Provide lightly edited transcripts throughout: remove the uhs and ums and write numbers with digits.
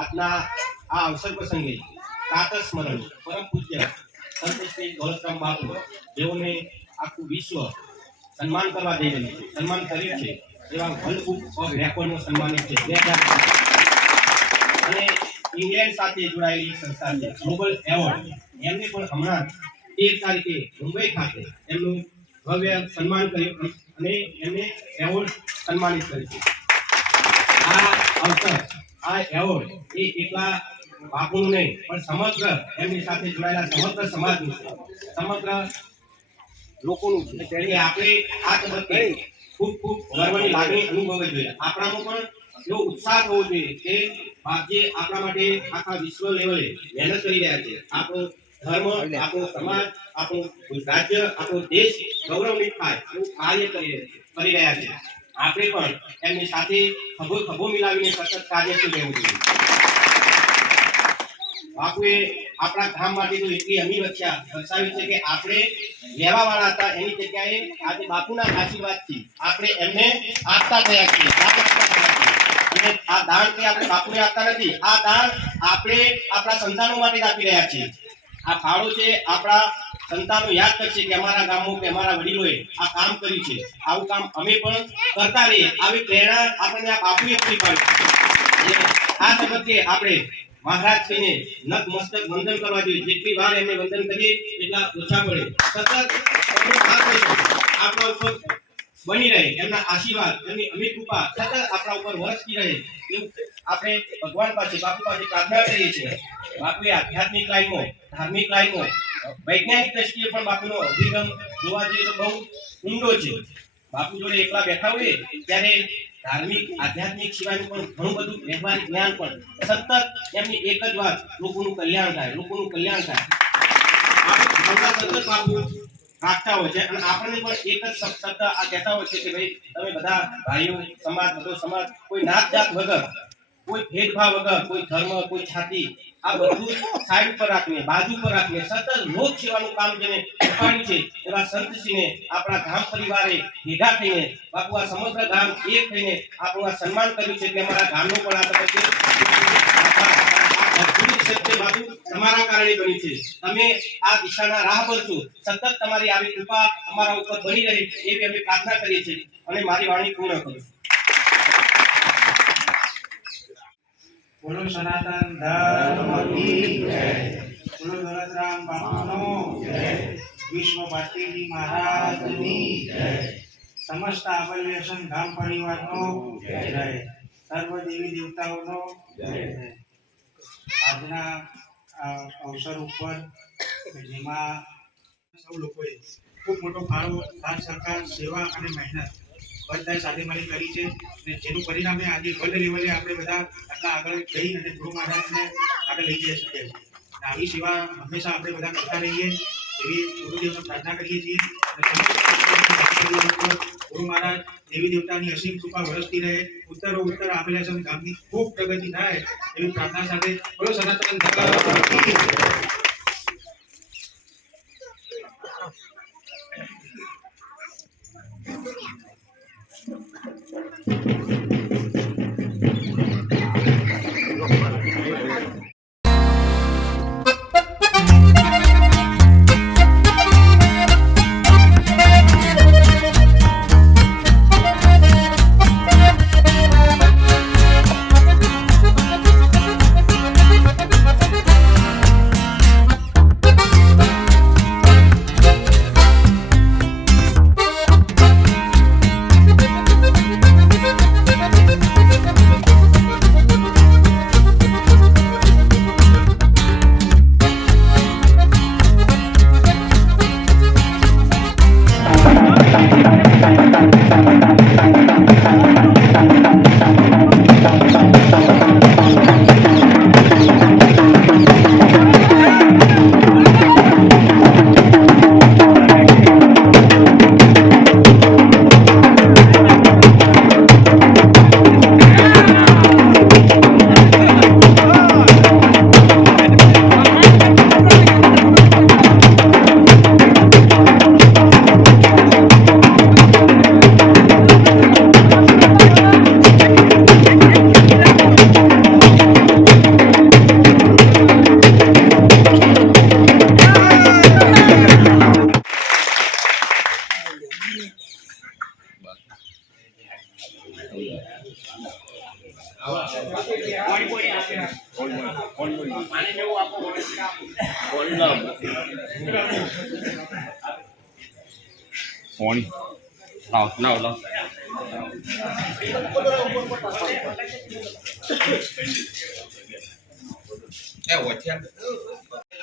આજના આ અવસર પ્રસંગે કાતર સ્મરણ પરમ પૂજ્ય સંત શ્રી દોલતરામ બાપુ જેઓને આખું વિશ્વ સન્માન કરવા જઈ રહ્યું છે, સન્માન કર્યું છે એવા વર્લ્ડ બુક ઓફ રેકોર્ડનું સન્માનિત છે 2000 અને ઇંગ્લેન્ડ સાથે જોડાયેલી સંસ્થા છે ગ્લોબલ એવોર્ડ. એમને પણ હમણાં 13 તારીખે મુંબઈ ખાતે એમનું ભવ્ય સન્માન કર્યું અને એમને એવોર્ડ સન્માનિત કર્યું છે. આ અવસર આ એવોર્ડ એ એકલા બાપુનું નહીં પણ સમગ્ર એમની સાથે જોડાયેલા સમગ્ર સમાજનું છે, સમગ્ર લોકોનું છે. એટલે આપણે આ તબક્કે ખૂબ ખૂબ ગર્વની લાગણી અનુભવવી જોઈએ. આપણામાં પણ એવો ઉત્સાહ થવો જોઈએ કે બાપજી આપણા માટે આખા વિશ્વ લેવલે મહેનત કરી રહ્યા છે. આપણો ધર્મ, આપણો સમાજ, આપણું રાજ્ય, આપણો દેશ ગૌરવાન્વિત થાય એવું કાર્ય કરી રહ્યા છે. આપણે પણ એમની સાથે ખભો મિલાવીને સતત કાર્યશીલ રહેવું જોઈએ. બાપુએ આપણા ગામ માટે તો એટલી અમી દર્શાવી છે કે આપણે લેવા વાળા હતા એની જગ્યાએ આજે બાપુના આશીર્વાદથી આપણે એમને આપતા થયા છીએ. અને આ દાન કે આપણે બાપુને આપતા નથી, આ દાન આપણે આપણા સંતાનો માટે આપી રહ્યા છીએ. આ ફાળો છે આપણા સંતાનો યાદ કરશે કે અમારા ગામમાં કે અમારા વડીલોએ આ કામ કર્યું છે, આવું કામ અમે પણ કરતા રહીએ. આવી પ્રેરણા આપણને આ બાપુએ પૂરી પાડી. આ તબક્કે આપણે મહારાજશ્રીને નતમસ્તક વંદન કરવા જોઈએ. જેટલી વાર એમને વંદન કરીએ એટલા ઓછા પડે. સતત આપણા ઉપર બની રહે, એમના આશીર્વાદ, એમની અમિત કૃપા સતત આપણા ઉપર વરસતી રહે એવું આપણે ભગવાન પાસે બાપુ પાસે પ્રાર્થના કરીએ છીએ. બાપુએ આધ્યાત્મિક લાઈનમાં, ધાર્મિક લાઈનમાં, વૈજ્ઞાનિક દ્રષ્ટિએ પણ બાપુનો અભિગમ જોવા જઈએ તો બહુ ઊંડો છે. બાપુ જોડે એકલા બેઠા હોઈએ ત્યારે ધાર્મિક આધ્યાત્મિક સિવાયનું પણ ઘણું બધું વ્યવહારિક જ્ઞાન પણ સતત એમની એક જ વાત, લોકોનું કલ્યાણ થાય, લોકોનું કલ્યાણ થાય. આપણે સતત બાપુ રાખતા હોય છે અને આપણને પણ એક જ શબ્દ આ કહેતા હોય છે કે ભાઈ તમે બધા ભાઈઓ સમાજ, બધો સમાજ, કોઈ નાત જાત વગર, કોઈ ભેદભાવ વગર, કોઈ ધર્મ, કોઈ જાતિ, આ બધું સાઈડ પર રાખીને, બાજુ પર રાખીને સતત લોક સેવાનું કામ જેને ઉપાડ્યું છે એવા સંતશ્રીને આપણા ગામ પરિવારે ભેગા થઈને બાપુ આ સમગ્ર ગામ એક થઈને આપણું આ સન્માન કર્યું છે એટલે અમારા ગામનો પણ આ તબક્કે બાપુ તમારા કારણે બની છે. તમે આ દિશાના રાહ પર છો. સતત તમારી આવી કૃપા અમારા ઉપર બની રહે એવી અમે પ્રાર્થના કરીએ છીએ અને મારી વાણી પૂર્ણ કરું. બોલો સનાતન ધર્મ કી જય. બોલો દોલતરામ બાપુનો જય. વિશ્વ ભારતીજી મહારાજની જય. સમસ્ત આબલ્યસન ગામ પરિવારનો જય. સર્વ દેવી દેવતાઓનો જય. આજના અવસર ઉપર જેમાં સૌ લોકોએ ખૂબ મોટો ફાળો, સાથ સહકાર, સેવા અને મહેનત બધાએ સાથે મળી કરી છે અને જેનું પરિણામે આજે વર્લ્ડ લેવલે આપણે બધા આટલા આગળ જઈ અને ગુરુ મહારાજને આગળ લઈ જઈ શકીએ છીએ. આવી સેવા હંમેશા આપણે બધા કરતા રહીએ એવી ગુરુદેવને પ્રાર્થના કરીએ છીએ. ગુરુ મહારાજ દેવી દેવતાની અસીમ કૃપા વરસતી રહે, ઉત્તરો ઉત્તર આબેલાસન ગામની ખૂબ પ્રગતિ થાય એવી પ્રાર્થના સાથે બોલો સનાતન ધર્મ કી જય. No.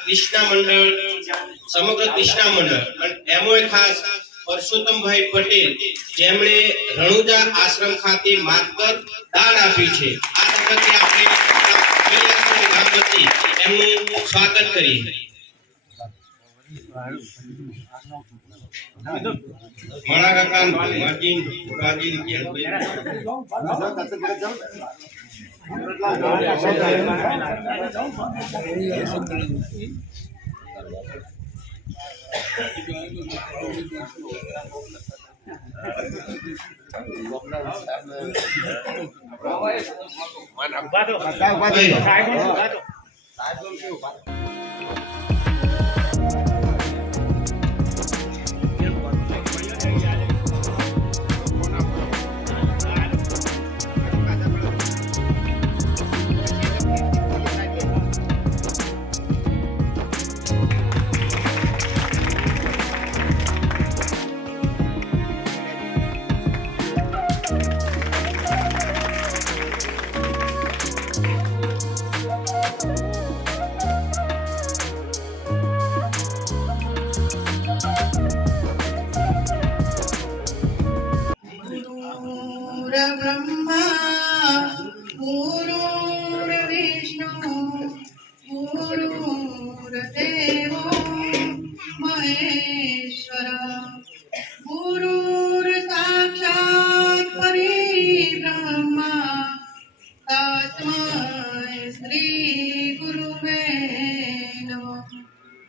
કૃષ્ણ મંડળ, સમગ્ર કૃષ્ણ મંડળ અને એમોય ખાસ પરસોત્તમભાઈ પટેલ જેમણે રણુજા આશ્રમ ખાતે માતબર દાન આપ્યું છે. આ તબક્કે આપણે ગામ વતી એમનું સ્વાગત કરીએ. મારા કાકા માર્જિન રાજી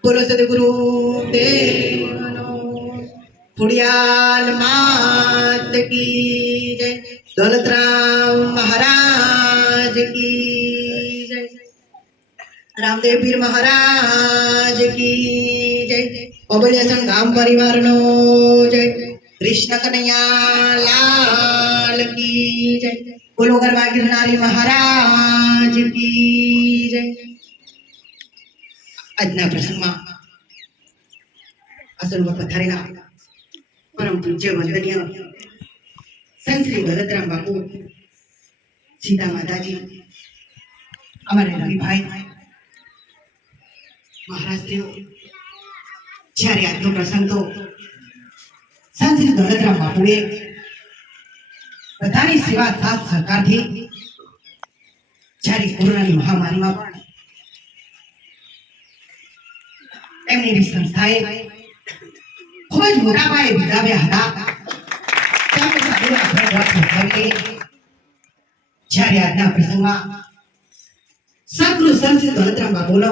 બોલો સદગુરુ દેવનો ખોડિયાલ માત કી જય, દોલતરામ મહારાજ કી જય, રામદેવ પીર મહારાજ કી જય, ઓબલિયાસણ ગામ પરિવારનો જય, કૃષ્ણ કનૈયા લાલ કી જય, બોલો ગરબા ગિરનારી મહારાજ કી જય. આજના પ્રસંગમાં આસન પર પધારેલા પરમ પૂજ્ય વંદનીય સંત શ્રી દોલતરામ બાપુ, સીતા માતાજી, અમારે રવિભાઈ મહારાજ દેવ, જ્યારે આજનો પ્રસંગ તો સંત શ્રી દોલતરામ બાપુએ બધાની સેવા સાથ સહકારથી જ્યારે કોરોનાની મહામારીમાં પણ એમની એવી સંસ્થાએ ખૂબ જ મોટા પાયે વિધાવ્યા હતા. ત્યારે સાધુના ભરભર સંસ્થાએ જ્યારે આજના પ્રસંગમાં સદગુરુ સંત શ્રી દોલતરામ બાપુનો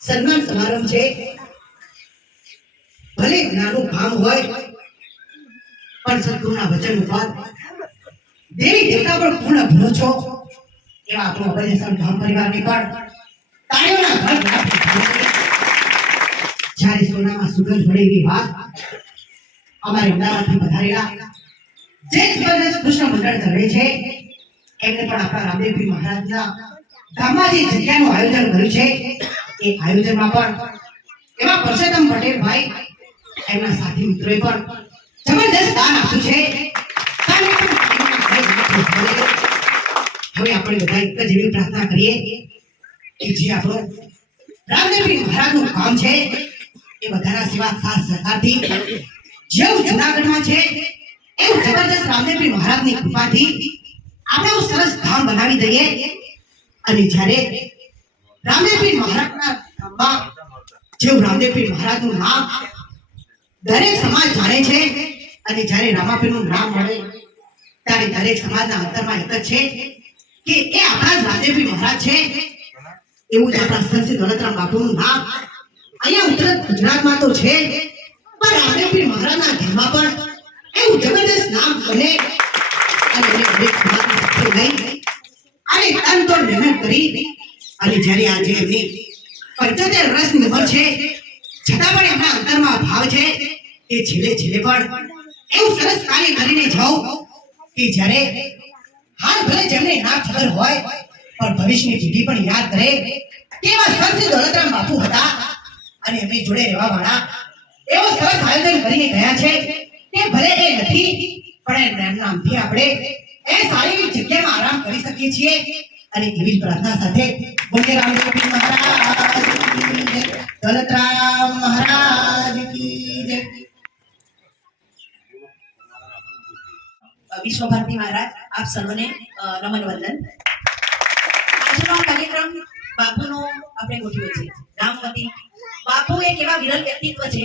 સન્માન સમારંભ છે. ભલે નાનું કામ હોય પણ સદગુરુના વચન ઉપર દેવી દેવતા પણ પૂર્ણ ભરોસો એવા આપણો અભયસન ધામ પરિવારને પણ તાળીઓના ગઢ જ્યારે સોનામાં સુગંધ ભળે એવી વાત અમારે અમદાવાદથી પધારેલા જે જબરદસ્ત કૃષ્ણ મંડળ ધરે છે એમને પણ આપણા રામદેવપીર મહારાજના ગામમાં જે જગ્યાનું આયોજન કર્યું છે એ આયોજનમાં પણ એવા પરસોત્તમ પટેલ ભાઈ એમના સાથી મિત્રોએ પણ જબરદસ્ત દાન આપ્યું છે. હવે આપણે બધા એક જ એવી પ્રાર્થના કરીએ કે જે આપણો રામદેવપીર મહારાજનું કામ છે એ બધાના સેવા સાથ સહકારથી જેવું જૂનાગઢમાં છે એવું જબરદસ્ત રામદેવપીર મહારાજની કૃપાથી આપણે એવું સરસ ધામ બનાવી દઈએ. અને જ્યારે રામદેવપીર મહારાજના ધામમાં જેવું રામદેવપીર મહારાજનું નામ દરેક સમાજ જાણે છે અને જ્યારે રામાપીરનું નામ મળે ત્યારે દરેક સમાજના અંતરમાં એક જ છે કે એ આપણા જ રામદેવપીર મહારાજ છે. એવું જ આપણા સંત શ્રી દોલતરામ બાપુનું નામ અહીંયા ઉત્તર ગુજરાતમાં તો છે પણ રામદેવપીર મહારાજના ઘરમાં પણ એવું જબરદસ્ત નામ બને અને દરેક સમાજની સાથે લઈ અને તનતોડ મહેનત કરી અને જ્યારે આજે એમની 75 વર્ષની ઉંમર છે છતાં પણ એમના અંતરમાં ભાવ છે કે છેલ્લે પણ એવું સરસ કાર્ય કરીને જાઓ કે જ્યારે હાલ ભલે જેમને ના ખબર હોય પણ ભવિષ્યની પેઢી પણ યાદ કરે કેવા સંત શ્રી દોલતરામ બાપુ હતા અને એમની જોડે રહેવા વાળા એવો સરસ આયોજન કરીને ગયા છે કે ભલે એ નથી પણ એમના નામથી આપણે એ સારી જગ્યામાં આરામ કરી શકીએ છીએ. અને એવી જ પ્રાર્થના સાથે બોલે રામદેવપીર મહારાજ કી જય, દોલતરામ મહારાજ કી જય. વિશ્વભારતી મહારાજ આપ સર્વને નમન વંદન. આજનો કાર્યક્રમ બાપુનો આપણે ગોઠવ્યો છે. રામવતી બાપુ એક એવા વિરલ વ્યક્તિત્વ છે,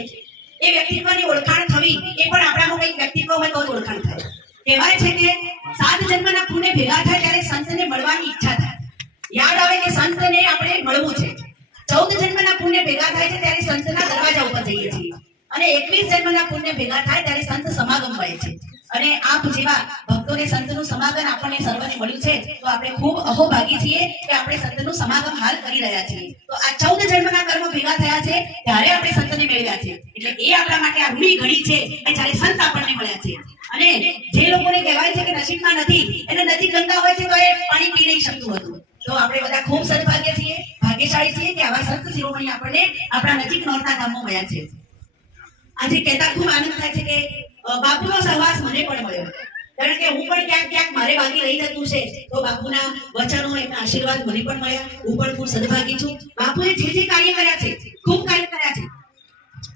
એ વ્યક્તિત્વની ઓળખાણ થવી એ પણ આપણામાં કંઈક વ્યક્તિત્વ હોય તો જ ઓળખાણ થાય. કહેવાય છે કે 7 જન્મના પુણ્ય ભેગા થાય ત્યારે સંતને મળવાની ઈચ્છા થાય. યાદ આવે કે સંતને આપણે મળવું છે. 14 જન્મના પુણ્ય ભેગા થાય છે ત્યારે સંતના દરવાજા ઉપર જઈએ છીએ અને 21 જન્મના પુણ્ય ભેગા થાય ત્યારે સંત સમાગમ મળે છે. અને આપ જેવા ભક્તોને સંતનું સમાગમ આપણને સર્વને મળ્યું છે તો આપણે ખૂબ અહોભાગી છીએ કે આપણે સંતનું સમાગમ હાલ કરી રહ્યા છીએ. તો આ 14 જન્મના કર્મ ભેગા થયા છે ત્યારે આપણે સંતને મેળવ્યા છે. એટલે એ આપણા માટે આ રૂડી ઘડી છે કે જ્યારે સંત આપણને મળ્યા છે. અને જે લોકોને કહેવાય છે કે નસીબમાં નથી એને નજીક ગંગા હોય છે તો એ પાણી પી નહીં શકતું હતું. તો આપણે બધા ખૂબ સદભાગ્ય છીએ, ભાગ્યશાળી છીએ કે આવા સંત શિરોમણી આપણને આપણા નજીક નોરતા ધામમાં મળ્યા છે. આજે કહેતા ખૂબ આનંદ થાય છે કે બાપુનો સહવાસ મને પણ મળ્યો. કારણ કે હું પણ ક્યાંક મારે બાકી રહી જતું છે તો બાપુના વચનો એમના આશીર્વાદ મને પણ મળ્યા. હું પણ ખૂબ સદભાગી છું. બાપુએ જે કાર્ય કર્યા છે ખૂબ કાર્ય કર્યા છે.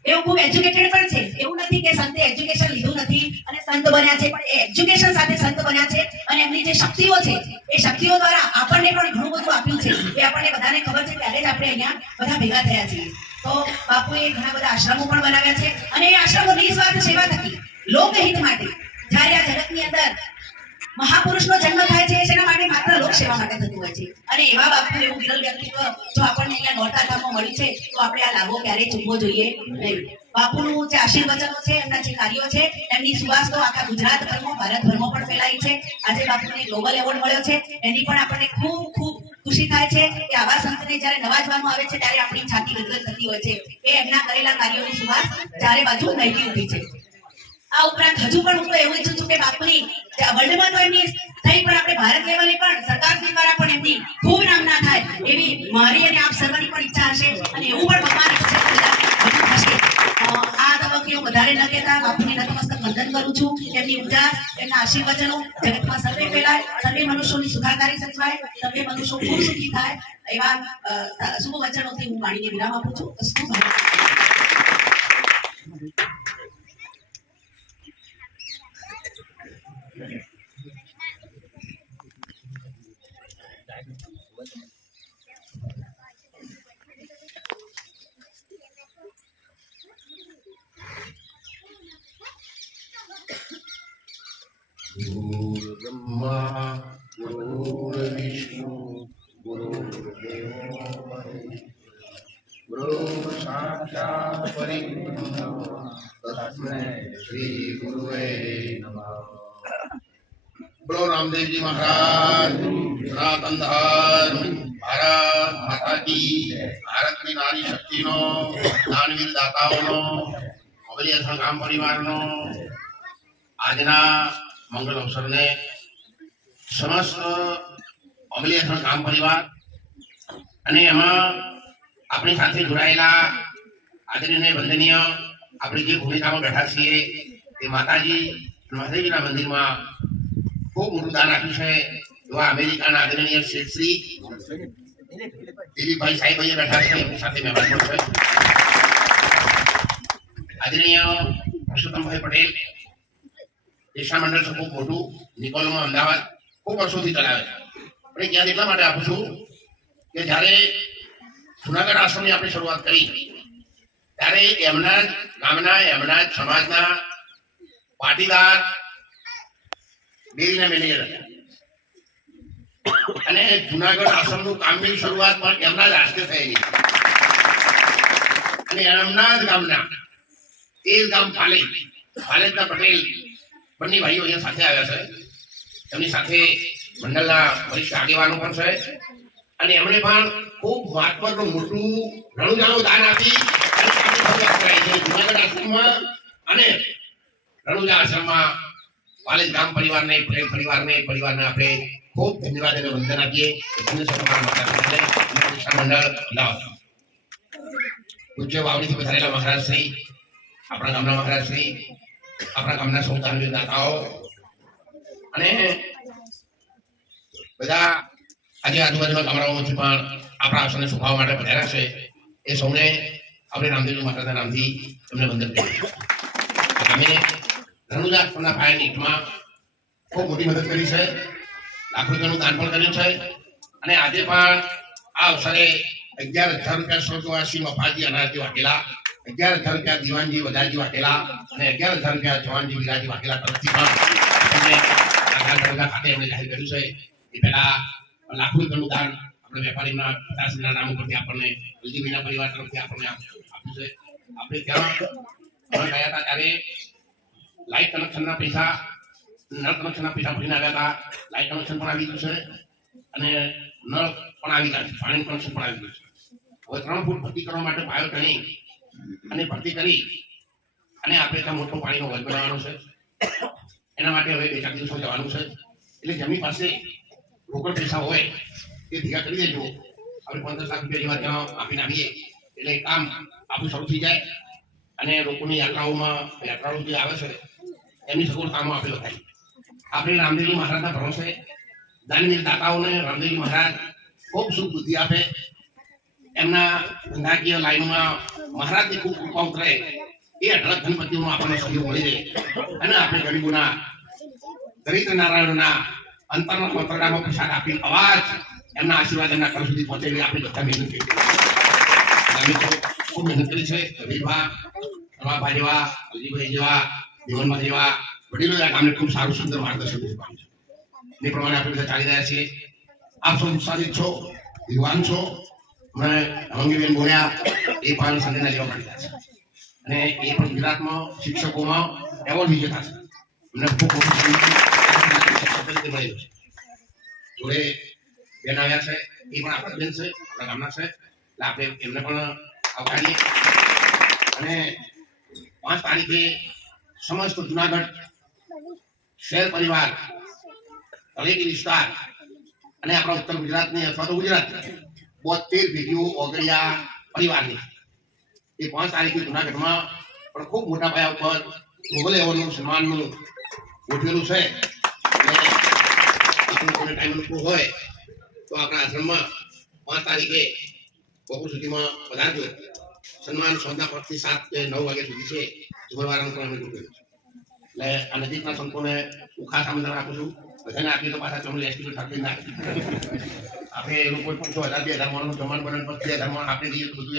એવો ખૂબ એજ્યુકેટેડ પણ છે. એવું નથી કે સંતે એજ્યુકેશન લીધું નથી અને સંત બન્યા છે, પણ એ એજ્યુકેશન સાથે સંત બન્યા છે. અને એમની જે શક્તિઓ છે એ શક્તિઓ દ્વારા આપણને પણ ઘણું બધું આપ્યું છે એ આપણને બધાને ખબર છે. ત્યારે જ આપણે અહીંયા બધા ભેગા થયા છીએ. તો બાપુએ ઘણા બધા આશ્રમો પણ બનાવ્યા છે અને એ આશ્રમો નિસ્વાર્થ સેવા થકી લોકહિત માટે જ્યારે આ જગતની અંદર મહાપુરુષનો જન્મ થાય છે શેના માટે? માત્ર લોક સેવા માટે થતું હોય છે. અને એવા બાપુ એવું વિરલ વ્યક્તિત્વ જો આપણને અહીંયા નોરતા ધામમાં મળ્યું છે તો આપણે આ લાભો ક્યારેય ચૂકવો જોઈએ નહીં. બાપુનું જે આશીર્વચનો છે, એમના જે કાર્યો છે, એમની સુવાસ તો આખા ગુજરાતભરમાં, ભારતભરમાં પણ ફેલાઈ છે. આજે બાપુને ગ્લોબલ એવોર્ડ મળ્યો છે, એની પણ આપણને ખૂબ ખૂબ ખુશી થાય છે કે આવા સંતને જ્યારે નવાજવામાં આવે છે ત્યારે આપણી છાતી ગદગદ થતી હોય છે કે એમના કરેલા કાર્યોની સુવાસ ચારે બાજુ વહેતી ઉઠી છે. આ ઉપરાંત હજુ પણ હું તો એવું ઈચ્છું છું કે બાપુની વર્લ્ડમાં તો એમની થઈ, પણ આપણે ભારત લેવલે પણ સરકાર દ્વારા પણ એમની ખૂબ નામના થાય એવી મારી અને આપ સર્વની પણ ઈચ્છા હશે અને એવું પણ ભગવાન ઈચ્છે તો બધા બધું થશે. આ તબક્કે હું વધારે ન કહેતા બાપુને નતમસ્તક વંદન કરું છું. એમની ઉજાસ, એમના આશીર્વચનો જગતમાં સર્વે ફેલાય, સર્વે મનુષ્યોની સુખાકારી સચવાય, સર્વે મનુષ્યો ખૂબ સુખી થાય એવા શુભ વચનોથી હું વાણીને વિરામ આપું છું. અસ્તુ ભારત. गुरुर्ब्रह्मा गुरुर्विष्णु गुरुर्देवो महेश्वरः गुरु साक्षात् परब्रह्म तस्मै श्री गुरुवे नमः। बोलो रामदेव जी महाराज सनातन धर्म भारत माता की भारत की नारी शक्ति नो दानवीर दाताओं नो अवलिया संघ परिवार नो આજના મંગળ અવસરને સમસ્ત અમલીયાસણ ગામ પરિવાર અને એમાં આપણી સાથે જોડાયેલા આદરણીય વંદનીય આપણે જે ભૂમિકામાં બેઠા છીએ એ માતાજી મહાદેવીના મંદિરમાં ખૂબ મોટું દાન આપ્યું છે એવા અમેરિકાના આદરણીય શ્રી દિલીપભાઈ સાહેબ અહીંયા બેઠા છે, એમની સાથે મહેમાન છે આદરણીય પુરુષોત્તમભાઈ પટેલ. દેશના મંડળ છે ખૂબ મોટું, નિકોલમાં અમદાવાદ ખૂબ વર્ષોથી ચલાવે છે. પણ ત્યાં એટલા માટે આપું છું કે જ્યારે જુનાગઢ આશ્રમની આપણે શરૂઆત કરી ત્યારે એમના જ ગામના, એમના જ સમાજના પાટીદાર ડેરીના મેનેજર હતા અને જુનાગઢ આશ્રમનું કામની શરૂઆત પણ એમના જ હસ્તે થયેલી અને એમના જ ગામના તે ગામ પાલેજના પટેલ બંને ભાઈઓ અહીંયા સાથે આવ્યા છે. એમની સાથે મંડળના વરિષ્ઠ આગેવાનો પણ છે અને એમણે પણ ખૂબ મહત્વનું મોટું રણુજાનું દાન આપી જુનાગઢ આશ્રમમાં અને રણુજા આશ્રમમાં પાલેજ ગામ પરિવારને, પટેલ પરિવારને આપણે ખૂબ ધન્યવાદ અને વંદન આપીએ. મંડળ અમદાવાદ પૂજ્ય વાવડીથી પધારેલા મહારાજ શ્રી, આપણા ગામના મહારાજ શ્રી, આપણા ગામના સૌ દાનવીર દાતાઓ અને બધા આજે આજુબાજુના ગામડાઓમાંથી પણ આપણા આશ્રમને શોભાવવા માટે પધાર્યા છે. એ સૌને આપણે રામદેવજી મહારાજના નામથી એમને વંદન કરીએ. અમે રણુજા આશ્રમના ફાયર નીટમાં ખૂબ મોટી મદદ કરી છે, લાખ રૂપિયાનું દાન પણ કર્યું છે અને આજે પણ આ અવસરે 11,000 રૂપિયા સ્વર્ગવાસી મફાજી અનાજથી વાકેલા, 11,000 રૂપિયા દીવાનજી વધારજી વાકેલા અને 11,000 રૂપિયા જવાનજી વિરાજી વાકેલા તરફથી પણ ખાતે એમણે જાહેર કર્યું છે. એ પહેલા લાખ રૂપિયાનું દાન આપણે વેપારીના પિતાશ્રીના નામ ઉપરથી આપણને વિજયભાઈના પરિવાર તરફથી આપણને આપ્યું છે. આપણે ત્યાં ગયા હતા ત્યારે લાઇટ કનેક્શનના પૈસા, નળ કનેક્શનના પૈસા ભરીને આવ્યા હતા. લાઇટ કનેક્શન પણ આવી ગયું છે અને નળ પણ આવી ગયા છે, પાણી કનેક્શન પણ આવી ગયું છે. હવે 3 ફૂટ ભરતી કરવા માટે પાયો ટણી અને ભરતી કરી અને આપણે ત્યાં મોટો પાણીનો વજ બનાવવાનો છે. એના માટે હવે 2-4 દિવસો જવાનું છે. એટલે જેમની પાસે રોકડ પૈસા હોય એ ભેગા કરી દેજો. આપણે 15 લાખ રૂપિયા જેવા ત્યાં આપીને આવીએ એટલે કામ આપણું શરૂ થઈ જાય અને લોકોની યાત્રાળુ જે આવે છે એમની સગવડતામાં આપણે વધારીએ. આપણે રામદેવજી મહારાજના ભરોસે દાનવીર દાતાઓને રામદેવજી મહારાજ ખૂબ સુખ બુદ્ધિ આપે, એમના ધંધાકીય લાઈનમાં મહારાજની ખૂબ કૃપા ઉતરે, એ અઢળક ગણપતિઓનો આપણને સહયોગ મળી રહે અને આપણે ગરીબોના, દરિદ્ર નારાયણના અંતરના મંત્રણામાં પ્રસાદ આપી અવાજ એમના આશીર્વાદ એમના ઘર સુધી પહોંચેલી આપણે બધા મહેનત કરી ખૂબ મહેનત કરી છે. રવાભાઈ જેવા, અલજીભાઈ જેવા, દેવનભાઈ જેવા વડીલો આ ગામને ખૂબ સારું સુંદર માર્ગદર્શન પૂરું પાડ્યું છે. એ પ્રમાણે આપણે બધા ચાલી રહ્યા છીએ. આપ સૌ ઉત્સાહિત છો, યુવાન છો. મને રંગીબેન બોલ્યા એ પણ સંદેશા લેવા મળી રહ્યા છે અને એ પણ ગુજરાતમાં શિક્ષકોમાં એવોર્ડ વિજેતા છે. અમને ખૂબ મળ્યું છે. જોડે બેન આવ્યા છે, એ પણ આપણા બેન છે, આપણા ગામના છે, એટલે આપણે એમને પણ આવકારીએ. અને 5 તારીખે સમસ્ત જુનાગઢ શહેર પરિવાર, તળેટી વિસ્તાર અને આપણા ઉત્તર ગુજરાતની અથવા તો ગુજરાત 72 પેઢીઓ ઓગળિયા પરિવારની એ 5 તારીખે જુનાગઢમાં પણ ખૂબ મોટા પાયા ઉપર નોબેલ એવોર્ડનું સન્માનનું ગોઠવેલું છે. અને ટાઈમ અનુકૂળ હોય તો આપણા આશ્રમમાં 5 તારીખે બપોર સુધીમાં પધારજો. સન્માન સાંજના 5 થી 7 કે 9 વાગ્યા સુધી છે. જુમરવારનું પણ અમે ગોઠવેલું છે. એટલે આ નજીકના સંતોને હું ખાસ આમંત્રણ આપું છું. બધાને આપીએ તો પાછા ચમલી એસટી ઠાકરી ના આપણે એનું કોઈ પણ 1000 2000 માણસનું જમણ બને 2000 માણસ આપણે જઈએ તો બધું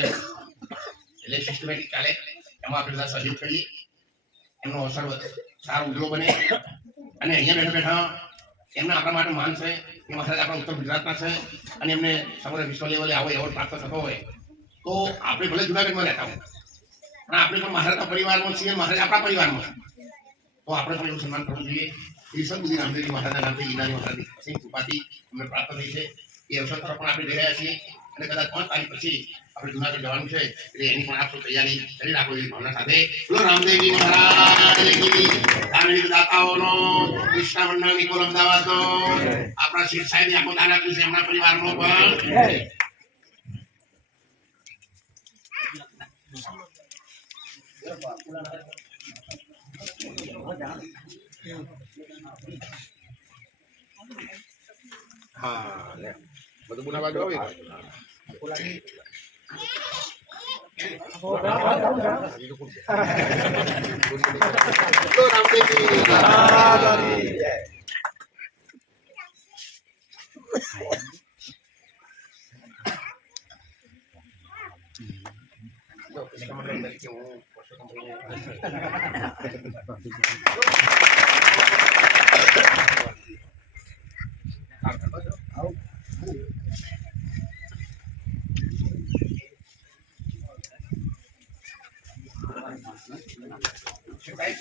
એટલે સિસ્ટમેટિક ચાલે. એમાં આપણે બધા સહયોગ કરીએ, એમનો અવસર સારો ઉજળો બને. અને અહીંયા બેઠા બેઠા એમના આપણા માટે માન છે એ મહારાજ આપણા ઉત્તર ગુજરાતના છે અને એમને સમગ્ર વિશ્વ લેવલે આવો એવોર્ડ પ્રાપ્ત થતો હોય તો આપણે ભલે જુનાગઢમાં રહેતા હોય પણ આપણે પણ મહારાજના પરિવારમાં છીએ, મહારાજ આપણા પરિવારમાં છે, તો આપણે પણ એવું સન્માન કરવું જોઈએ. ઈશ્વર બુદ્ધિ રામદેવજી મહારાજના નામથી ઈનાની મહારાજની સિંહ કૃપાથી અમને પ્રાપ્ત થઈ છે. એ અવસર તરફ પણ આપણે જઈ રહ્યા છીએ અને કદાચ 5 તારીખ પછી આપણે જુનાગઢ જવાનું છે એટલે એની પણ આપ તૈયારી કરી રાખો એવી ભાવના સાથે. બોલો રામદેવજી મહારાજની, દાનવીર દાતાઓનો, કૃષ્ણ મંડળ નિકોલ અમદાવાદનો, આપણા શેઠ સાહેબ આખો દાન આપ્યું છે એમના પરિવારનો પણ. હા લે બધું બનાવવા દો. Right,